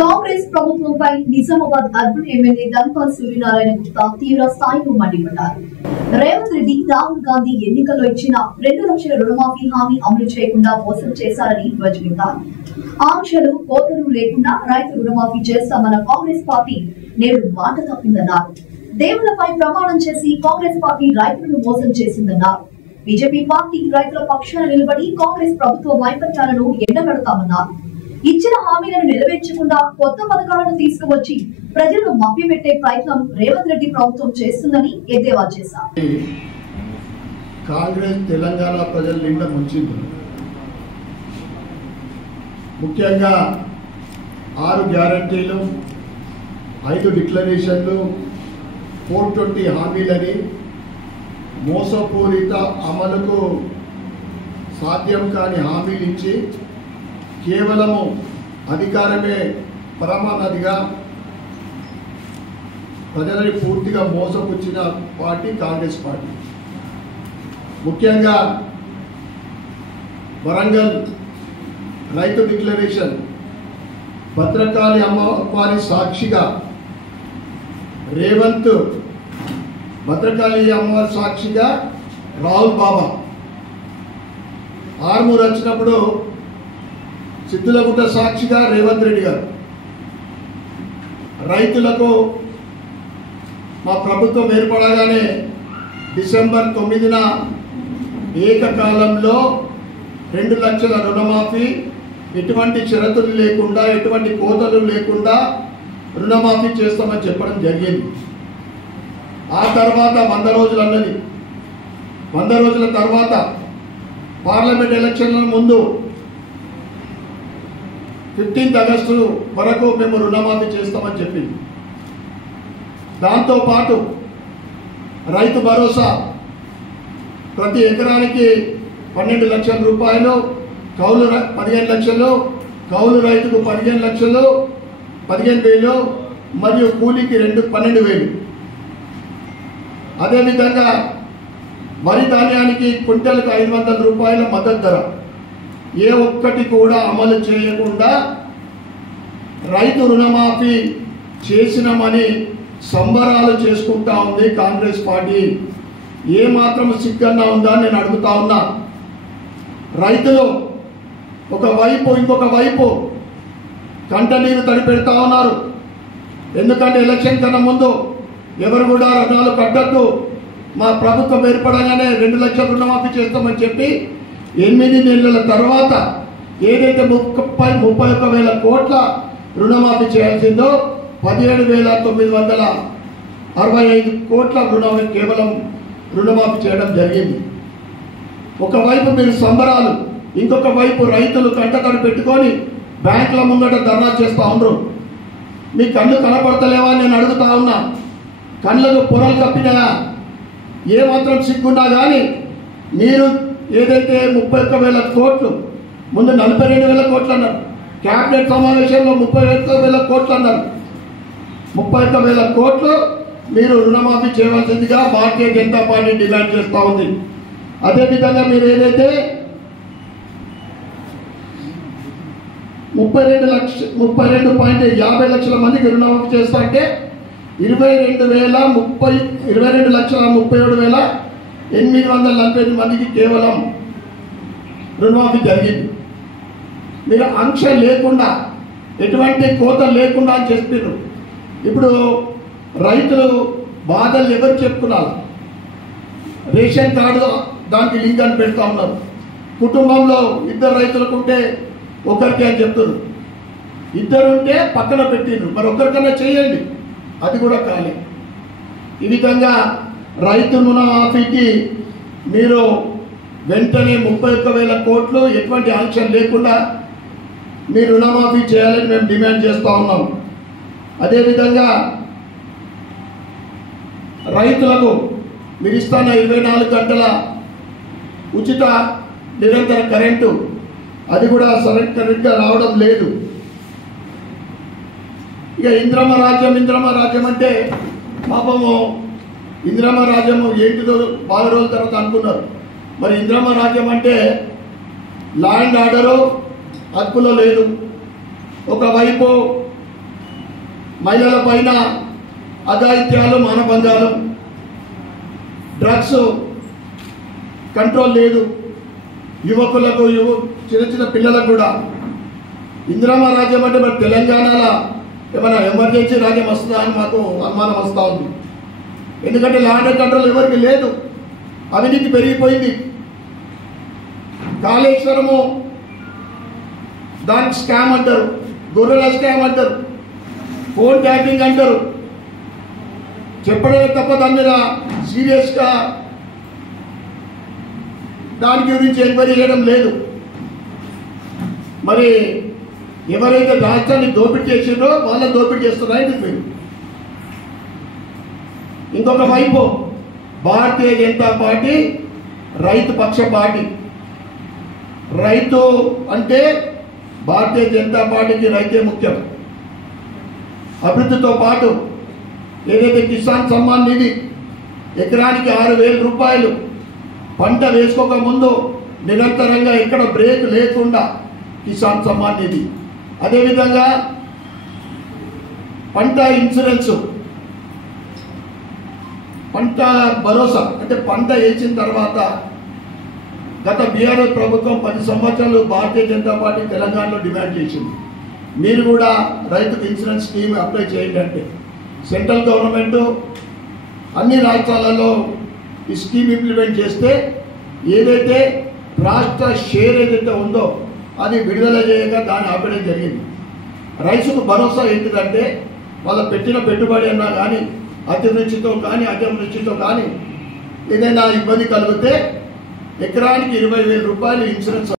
కాంగ్రెస్ ప్రభుత్వంపై Nizamabad urban MLA Dhanpal Suryanarayana Gupta తీవ్ర స్థాయిలో మండిపడ్డారు. రేవంత్ రెడ్డి రాహుల్ గాంధీ ఎన్నికల్లో ఇచ్చిన 2 లక్షల రుణమాఫీ హామీ అమలు చేయకుండా మోసం చేశారని ధ్వజమెత్తారు. ఆంక్షలు కోతలు లేకుండా రైతు రుణమాఫీ చేస్తామన్న కాంగ్రెస్ పార్టీ నేడు మాట తప్పిందన్నారు. దేవులపై ప్రమాణం చేసి కాంగ్రెస్ పార్టీ రైతులను మోసం చేసిందన్నారు. బీజేపీ పార్టీ రైతుల పక్షాన నిలబడి కాంగ్రెస్ ప్రభుత్వ వైఫల్యాలను ఎండగడతామన్నారు. ఇచ్చిన హామీలను నెరవేర్చకుండా కొత్త పథకాలను తీసుకువచ్చి ప్రజలను మభ్యపెట్టే ప్రయత్నం రేవంత్ రెడ్డి ప్రభుత్వం చేస్తుందని ఎద్దేవా చేశారు. కాంగ్రెస్ తెలంగాణ ప్రజల నిండా ముంచింది. ముఖ్యంగా 6 గ్యారంటీలు, 5 డిక్లరేషన్లు, 420 హామీలని మోసపూరిత అమలుకు సాధ్యం కాని హామీలు ఇచ్చి కేవలము అధికారమే పరమానదిగా ప్రజలని పూర్తిగా మోసపుచ్చిన పార్టీ కాంగ్రెస్ పార్టీ. ముఖ్యంగా వరంగల్ రైతు డిక్లరేషన్, భద్రకాళి అమ్మవారి సాక్షిగా రేవంత్, భద్రకాళి అమ్మవారి సాక్షిగా రాహుల్ బాబా, ఆర్మూర్ వచ్చినప్పుడు సిద్ధులగుట్ట సాక్షిగా రేవంత్ రెడ్డి గారు, రైతులకు మా ప్రభుత్వం ఏర్పడగానే డిసెంబర్ 9న ఏకకాలంలో 2 లక్షల రుణమాఫీ, ఎటువంటి షరతులు లేకుండా, ఎటువంటి కోతలు లేకుండా రుణమాఫీ చేస్తామని చెప్పడం జరిగింది. ఆ తర్వాత 100 రోజులు అన్నది. 100 రోజుల తర్వాత పార్లమెంట్ ఎలక్షన్ల ముందు 15 ఆగస్టు వరకు మేము రుణమాఫీ చేస్తామని చెప్పింది. దాంతోపాటు రైతు భరోసా ప్రతి ఎకరానికి 12 లక్షల రూపాయలు, కౌలు 15 లక్షలు, కౌలు రైతుకు 15 లక్షలు, 15,000 మరియు కూలీకి 12,000. అదేవిధంగా వరి ధాన్యానికి క్వింటల్కు 500 రూపాయల మద్దతు ధర ఏ ఒక్కటి కూడా అమలు చేయకుండా రైతు రుణమాఫీ చేసినామని సంబరాలు చేసుకుంటా ఉంది కాంగ్రెస్ పార్టీ. ఏ మాత్రం సిగ్గన్నా ఉందా నేను అడుగుతా ఉన్నా. రైతులు ఒకవైపు ఇంకొక వైపు కంట నీరు తడిపెడతా ఉన్నారు. ఎందుకంటే ఎలక్షన్ కన్నా ముందు ఎవరు కూడా రుణాలు కట్టద్దు, మా ప్రభుత్వం ఏర్పడగానే 2 లక్షల రుణమాఫీ చేస్తామని చెప్పి 8 నెలల తర్వాత ఏదైతే 31,000 కోట్ల రుణమాఫీ చేయాల్సిందో 17,965 కోట్ల కేవలం రుణమాఫీ చేయడం జరిగింది. ఒకవైపు మీరు సంబరాలు, ఇంకొక వైపు రైతులు కంటతడి పెట్టుకొని బ్యాంకుల ముంగట ధర్నా చేస్తూ ఉండరు. మీ కళ్ళు కనపడతలేవా నేను అడుగుతా ఉన్నా. కళ్ళకు పొరలు కప్పినా ఏ మాత్రం సిగ్గున్నా కానీ మీరు ఏదైతే 31,000 కోట్లు, ముందు 42,000 కోట్లు అన్నారు, క్యాబినెట్ సమావేశంలో 31,000 కోట్లు అన్నారు. 31,000 కోట్లు మీరు రుణమాఫీ చేయవలసిందిగా భారతీయ జనతా పార్టీ డిమాండ్ చేస్తూ ఉంది. అదేవిధంగా మీరు ఏదైతే 32.50 లక్షల మందికి రుణమాఫీ చేస్తా అంటే 22,37,840 మందికి కేవలం రుణమాఫీ జరిగింది. మీరు ఆంక్ష లేకుండా, ఎటువంటి కోత లేకుండా అని చెప్పారు. ఇప్పుడు రైతులు బాధలు ఎవరు చెప్పుకున్నారు? రేషన్ కార్డు దానికి లింక్ అని పెడతా ఉన్నారు. కుటుంబంలో 2 రైతులకు ఉంటే ఒకరికి అని చెప్తున్నారు. 2 ఉంటే పక్కన పెట్టిండ్రు, మరి ఒకరికన్నా చేయండి, అది కూడా కాలేదు. ఈ విధంగా రైతు రుణమాఫీకి మీరు వెంటనే 31,000 కోట్లు ఎటువంటి ఆంక్షలు లేకుండా మీరు రుణమాఫీ చేయాలని మేము డిమాండ్ చేస్తూ ఉన్నాం. అదేవిధంగా రైతులకు మీరు ఇస్తున్న 24 గంటల ఉచిత నిరంతర కరెంటు, అది కూడా కరెక్ట్గా రావడం లేదు. ఇక ఇంద్రమ్మ రాజ్యం అంటే పాపము ఇంద్రమ్మ రాజ్యము ఏంటిదో బాగా రోజుల తర్వాత అనుకున్నారు. మరి ఇంద్రమ్మ రాజ్యం అంటే లా అండ్ ఆర్డరు అదుపులో లేదు. ఒకవైపు మహిళల పైన అఘాయిత్యాలు, మానభంగాలు, డ్రగ్స్ కంట్రోల్ లేదు. యువకులకు చిన్న చిన్న పిల్లలకు కూడా ఇందిరమ్మ రాజ్యం అంటే మరి తెలంగాణలో ఏమైనా ఎమర్జెన్సీ రాజ్యం వస్తుందా అని మాకు అనుమానం వస్తూ ఉంది. ఎందుకంటే లా అండ్ కంట్రోల్ ఎవరికి లేదు. అవినీతి పెరిగిపోయింది. కాళేశ్వరము దానికి స్కామ్ అంటారు, గొర్రెల స్కామ్ అంటారు, ఫోన్ ట్యాపింగ్ అంటారు. చెప్పడమే తప్ప దాని మీద సీరియస్గా దాని గురించి ఎంక్వైరీ చేయడం లేదు. మరి ఎవరైతే రాష్ట్రాన్ని దోపిడీ చేసిండ్రో వాళ్ళని దోపిడీ చేస్తున్నారని మీరు. ఇంకొక వైపు భారతీయ జనతా పార్టీ రైతు పక్ష పార్టీ. రైతు అంటే భారతీయ జనతా పార్టీకి రైతే ముఖ్యం. అభివృద్ధితో పాటు ఏదైతే కిసాన్ సమ్మాన్ నిధి ఎకరానికి 6,000 రూపాయలు, పంట వేసుకోక ముందు నిరంతరంగా ఎక్కడ బ్రేక్ లేకుండా కిసాన్ సమ్మాన్ నిధి, అదేవిధంగా పంట ఇన్సూరెన్స్, పంట భరోసా అంటే పంట వేసిన తర్వాత గత బీఆర్ఎస్ ప్రభుత్వం 10 సంవత్సరాలు భారతీయ జనతా పార్టీ తెలంగాణలో డిమాండ్ చేసింది. మీరు కూడా రైతుకు ఇన్సూరెన్స్ స్కీమ్ అప్లై చేయండి అంటే సెంట్రల్ గవర్నమెంట్ అన్ని రాష్ట్రాలలో ఈ స్కీమ్ ఇంప్లిమెంట్ చేస్తే ఏదైతే రాష్ట్ర షేర్ ఏదైతే ఉందో అది విడుదల చేయక దాన్ని ఆపేయడం జరిగింది. రైతుకు భరోసా ఏంటిదంటే వాళ్ళ పెట్టిన పెట్టుబడి అన్నా కానీ అతివృష్టితో కానీ అతివృష్టితో కానీ ఏదైనా ఇబ్బంది కలిగితే ఎకరానికి 20,000 రూపాయలు ఇన్సూరెన్స్